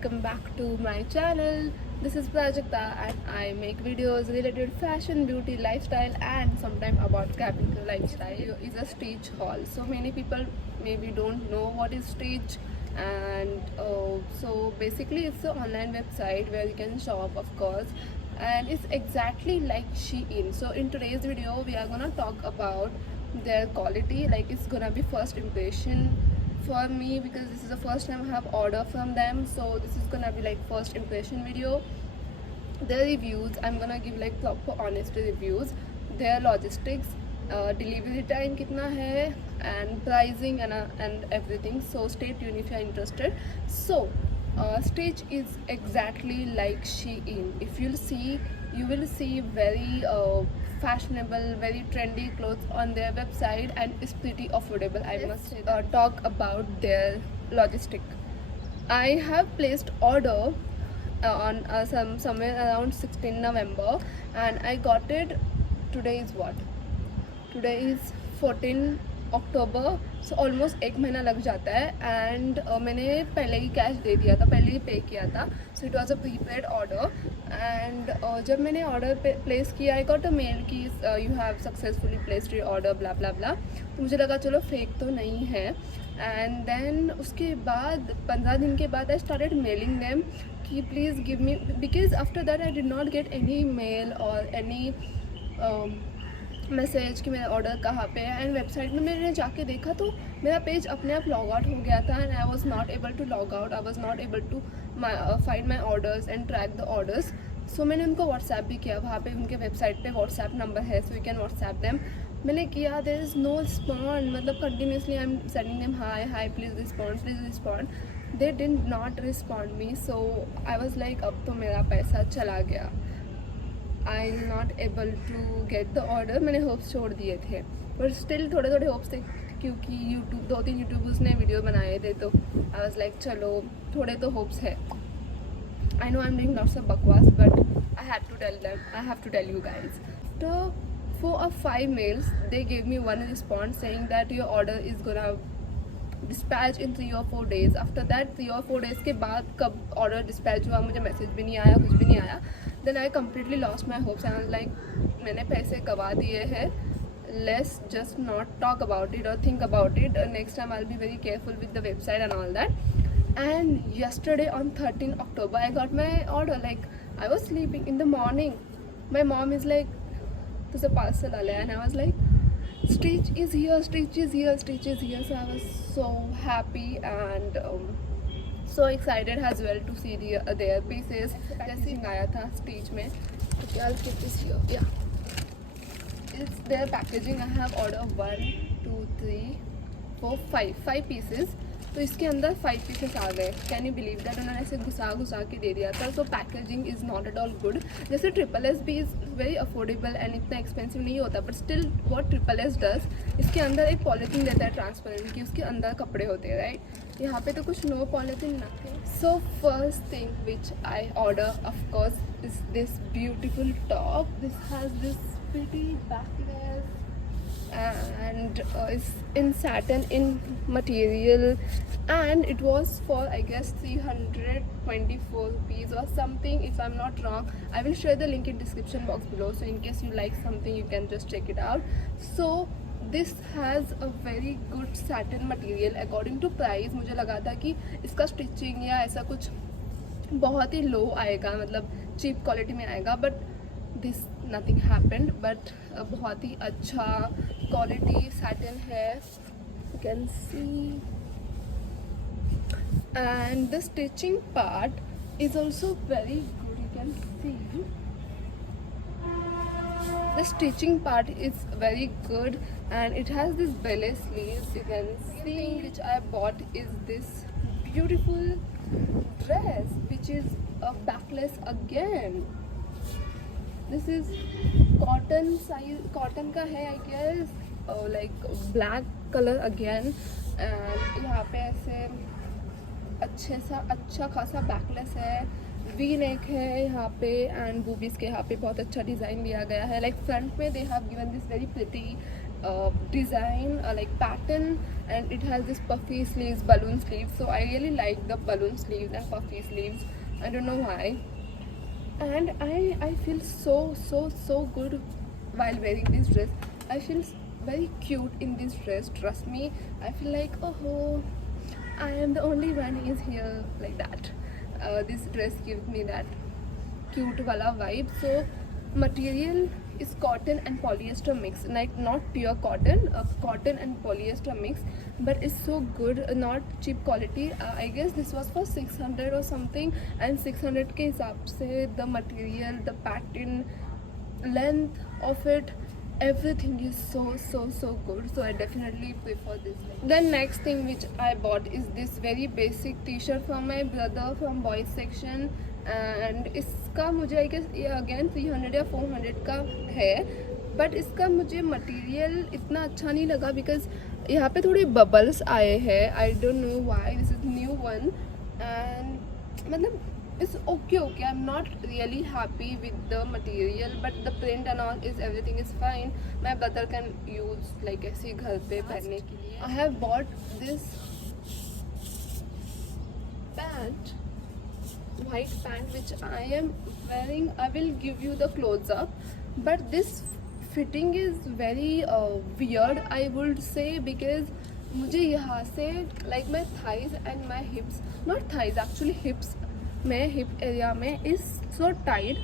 welcome back to my channel. This is Prajakta and I make videos related fashion, beauty, lifestyle and sometimes about capital lifestyle. Video is a stitch haul. So many people maybe don't know what is stitch, and so basically it's an online website where you can shop, of course, and it's exactly like Shein. So in today's video we are gonna talk about their quality, like it's gonna be first impression for me because this is the first time I have order from them. So this is gonna be like first impression video. Their reviews, I'm gonna give like proper honest reviews. Their logistics, delivery time kitna hai, and pricing and everything. So stay tuned if you are interested. So Stitch is exactly like Shein. If you'll see, you will see very fashionable, very trendy clothes on their website, and it's pretty affordable. I must say talk about their logistic. I have placed order on somewhere around 16 November, and I got it. Today is what? Today is 14 October. So almost एक महीना लग जाता है. And मैंने पहले ही cash दे दिया था, पहले ही पे किया था. So it was a prepaid order. And जब मैंने ऑर्डर प्लेस किया, आई गॉट अ मेल कि you have successfully placed your order blah blah blah. तो मुझे लगा चलो फेक तो नहीं है. एंड देन उसके बाद 15 दिन के बाद आई स्टार्टेड मेलिंग देम कि please give me, because after that I did not get any mail और एनी मैसेज कि मेरा ऑर्डर कहाँ पे है. एंड वेबसाइट में मैंने जाके देखा तो मेरा पेज अपने आप लॉग आउट हो गया था. And I was not able to log out, I was not able to find my orders and track the orders. So मैंने उनको व्हाट्सएप भी किया. वहाँ पे उनके वेबसाइट पे व्हाट्सएप नंबर है, so you can WhatsApp them. मैंने किया, देयर इज़ नो रिस्पॉन्ड. मतलब continuously I am sending them hi hi, please respond. They did not respond me. So I was like अब तो मेरा पैसा चला गया. I am not able to get the order. मैंने होप्स छोड़ दिए थे, बट स्टिल थोड़े थोड़े होप्स थे क्योंकि यूट्यूब 2-3 यूट्यूबर्स ने वीडियो बनाए थे. तो आई वाज लाइक चलो थोड़े तो होप्स है. I know I am doing lots of बकवास, but I have to tell you guys. तो 4 or 5 mails they gave me one response saying that your order is gonna dispatch in 3 or 4 days. After that 3 or 4 days के बाद कब order dispatch हुआ मुझे message भी नहीं आया, कुछ भी नहीं आया. Then I completely lost my hopes. I was like मैंने पैसे गवा दिए हैं, let's just not talk about it और think about it. Next time I will be very careful with the website and all that. And yesterday on 13 October I got my order. Like I was sleeping in the morning, my mom is like तुझे parcel आया, and I was like Stitch is here. So I was so happy and so excited as well to see their pieces. जैसे आया था Stitch में, okay, I'll keep this here. Yeah, it's their packaging. I have ordered 1 2 3 4 5 pieces. तो इसके अंदर 5 pieces आ गए. Can you believe that? उन्होंने ऐसे घुसा के दे दिया था. So packaging is not at all good. जैसे SSS भी इज़ वेरी अफोर्डेबल एंड इतना एक्सपेंसिव नहीं होता, but still what SSS does, इसके अंदर एक पॉलीथीन देता है ट्रांसपेरेंट कि उसके अंदर कपड़े होते हैं, राइट. यहाँ पे तो कुछ no polythene nothing. So first thing which I order of course is this beautiful top. This has this pretty backless and it's in satin in material, and it was for I guess 324 rupees or something, if I'm not wrong. I will share the link in description box below, so in case you like something you can just check it out. So this has a very good satin material. According to price मुझे लगा था कि इसका stitching या ऐसा कुछ बहुत ही लो आएगा, मतलब चीप क्वालिटी में आएगा, but this nothing happened. But बहुत ही अच्छा क्वालिटी सैटिन है, you can see. And the stitching part is also very good, you can see. The stitching part is very good and it has this belly sleeves, you can see. Which I bought is this beautiful dress which is a backless again. This is cotton size, cotton का है I guess, like black color again. and यहाँ पे ऐसे अच्छा खासा backless है, V neck है यहाँ पे, एंड बूबीज़ के यहाँ पे बहुत अच्छा डिज़ाइन दिया गया है. लाइक फ्रंट में they have given this very pretty design, like pattern, and it has this puffy sleeves, balloon sleeves. So I really like the balloon sleeves and puffy sleeves. I don't know why. And I feel so good while wearing this dress. I feel very cute in this dress, trust me. I feel like, oh, I am the only one who is here, like that. This dress gives me that cute wala vibe. So material is cotton and polyester mix, like not pure cotton, cotton and polyester mix, but it's so good, not cheap quality. I guess this was for 600 or something, and 600 के हिसाब से the material, the pattern, length of it, everything is so good. So I definitely prefer this. The next thing which I bought is this very basic t-shirt from my brother from boys section, and इसका मुझे I guess ये again 300 या 400 का है, but इसका मुझे material इतना अच्छा नहीं लगा बिकॉज यहाँ पे थोड़ी बबल्स आए हैं. I don't know why, this is new one, and मतलब it's okay. I'm not really happy with the material, but the print and all is everything is fine. My brother can use like ऐसे घर पे पहनने के लिए. I have bought this pant, white pant, which I am wearing. I will give you the close up, but this fitting is very weird, I would say, because मुझे यहाँ से like my thighs and my hips, not thighs actually, hips में hip area में is so tight,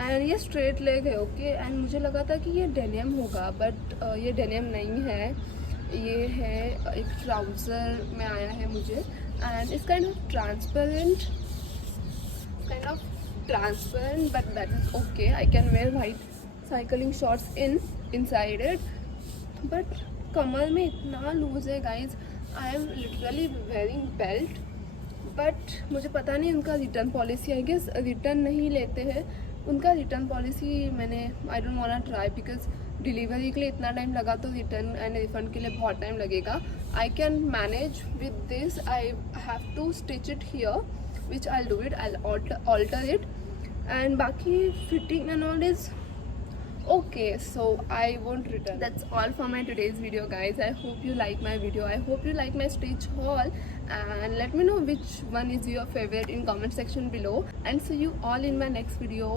and ये straight leg है. Okay, and मुझे लगा था कि ये डेनिम होगा, बट ये डेनिम नहीं है. ये है एक ट्राउज़र में आया है मुझे, and it's kind of transparent, but that is okay. I can wear white cycling shorts inside it, but कमर में इतना लूज है guys. I am literally wearing belt, but मुझे पता नहीं उनका return policy, I guess return नहीं लेते हैं. उनका रिटर्न पॉलिसी मैंने I don't want to try because delivery के लिए इतना टाइम लगा तो रिटर्न एंड रिफंड के लिए बहुत टाइम लगेगा. I can manage with this. I have to stitch it here, which I do it, I alter it, and बाकी fitting and all is okay, so I won't return. That's all for my today's video, guys. I hope you like my video. I hope you like my stitch haul, and let me know which one is your favorite in comment section below, and see you all in my next video.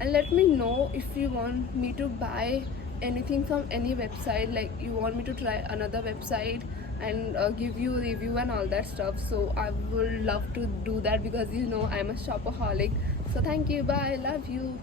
And let me know if you want me to buy anything from any website, like you want me to try another website and give you review and all that stuff. So I would love to do that because you know I'm a shopaholic. So thank you, bye, love you.